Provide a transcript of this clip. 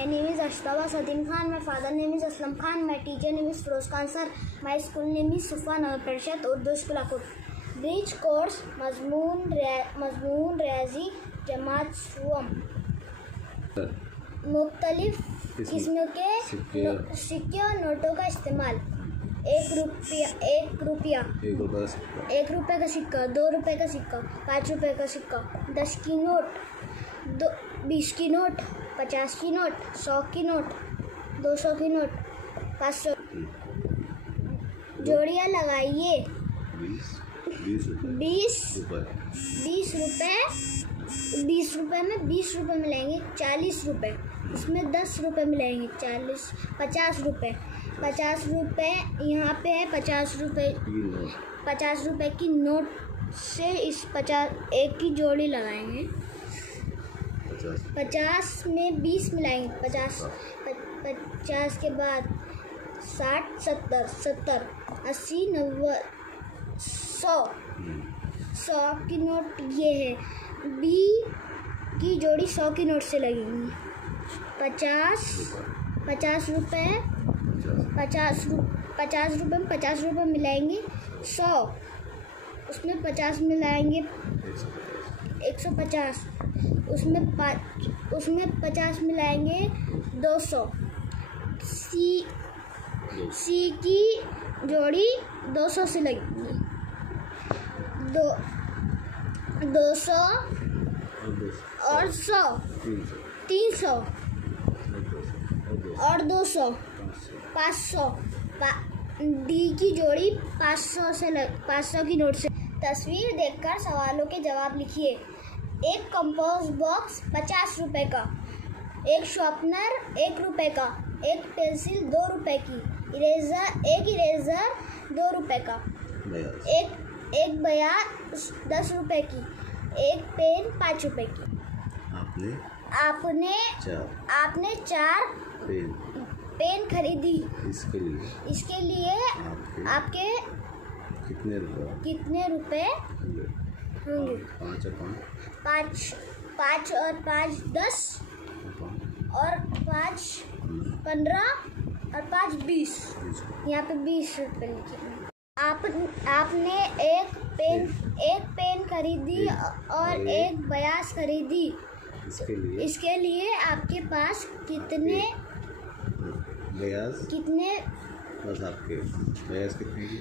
My name is Ashtaba Sadim Khan. My father name is Aslam Khan. My teacher name is Firoz Khan sir. My school name is Sufa Nagar Parishad Urdu School Akut. Bridge course मजमून रियाजी जमात शुअम मुख्तलिफ किस्मों के सिक्के और नोटों का इस्तेमाल। 1 रुपया 1 रुपये का सिक्का, 2 रुपये का सिक्का, 5 रुपये का सिक्का, 10 की नोट, 20 की नोट, 50 की नोट, 100 की नोट, 200 की नोट, 500। जोड़ियाँ लगाइए। 20 रुपये में 20 रुपये मिलेंगे 40 रुपये, इसमें 10 रुपये मिलेंगे 50 रुपये। 50 रुपये यहाँ पे है। 50 रुपये की नोट से इस 1 की जोड़ी लगाएंगे। 50 में 20 मिलाएंगे। 50 के बाद 60, 70, 80, 90, 100 की नोट ये है। 20 की जोड़ी 100 की नोट से लगेंगी। 50 रुपये में 50 रुपये मिलाएंगे। 100 उसमें 50 मिलाएंगे 150, उसमें 50 मिलाएंगे 200। सी की जोड़ी 200 से लगेगी। 200 और 100 300 और 200 500। डी की जोड़ी 500 की नोट से। तस्वीर देखकर सवालों के जवाब लिखिए। एक कंपोज बॉक्स 50 रुपये का, एक शार्पनर 1 रुपये का, एक पेंसिल 2 रुपये की, एक इरेजर 2 रुपये का, एक बयार 10 रुपये की, एक पेन 5 रुपये की। आपने 4 पेन खरीदी। इसके लिए आपके कितने रुपए होंगे? 5 और 5 10 और 5 15 और 5 20। यहाँ पे 20 रुपये लिखे। आपने एक पेन खरीदी और एक बयास खरीदी। इसके लिए आपके पास कितने बस आपके बयास कितने की?